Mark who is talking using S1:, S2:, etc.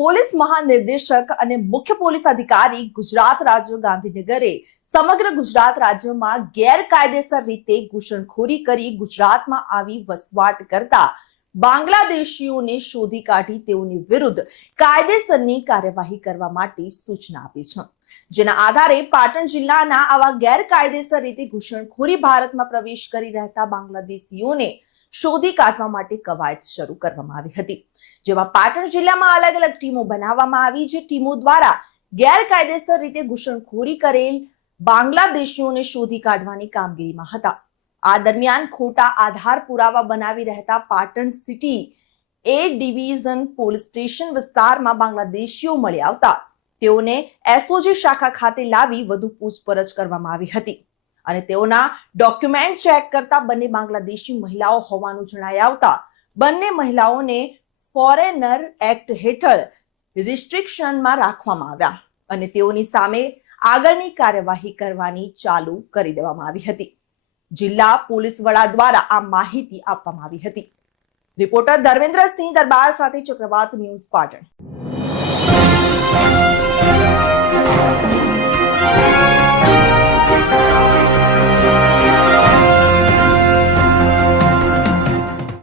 S1: Police મહાનિર્દેશક અને મુખ્ય પોલીસ અધિકારી ગુજરાત રાજ્ય ગાંધીનગરે સમગ્ર ગુજરાત રાજ્યમાં ગેરકાયદેસર રીતે ઘૂસણખોરી કરી ગુજરાતમાં આવી વસવાટ કરતા બાંગ્લાદેશીઓને શોધી કાઢી તેઓની વિરુદ્ધ કાયદેસરની કાર્યવાહી કરવા માટે સૂચના આપી છે. જેના આધારે પાટણ જિલ્લાના આવા ગેરકાયદેસર રીતે ઘૂસણખોરી ભારતમાં પ્રવેશ કરી રહેતા બાંગ્લાદેશીઓને શોધી કાઢવા માટે કવાયત શરૂ કરવામાં આવી હતી. જેમાં પાટણ જિલ્લામાં અલગ અલગ ટીમો બનાવવામાં આવી જે ટીમો દ્વારા ગેરકાયદેસર રીતે ઘૂસણખોરી કરેલ બાંગ્લાદેશીઓને શોધી કાઢવાની કામગીરીમાં હતા. આ દરમિયાન ખોટા આધાર પુરાવા બનાવી રહેતા Patan city A division police station વિસ્તારમાં બાંગ્લાદેશીઓ મળી આવતા તેઓને એસઓજી શાખા ખાતે લાવી વધુ પૂછપરછ કરવામાં આવી હતી. અને તેઓના ડોક્યુમેન્ટ ચેક કરતા બંને બાંગ્લાદેશી મહિલાઓ હોવાનું જણાઈ આવતા બંને મહિલાઓને ફોરેનર એક્ટ હેઠળ રિસ્ટ્રિક્શનમાં રાખવામાં આવ્યા અને તેઓની સામે આગળની કાર્યવાહી કરવાની ચાલુ કરી દેવામાં આવી હતી. જિલ્લા પોલીસ વડા દ્વારા આ માહિતી આપવામાં આવી હતી. રિપોર્ટર ધર્મેન્દ્રસિંહ દરબાર સાથે ચક્રવાત ન્યૂઝ પાટણ.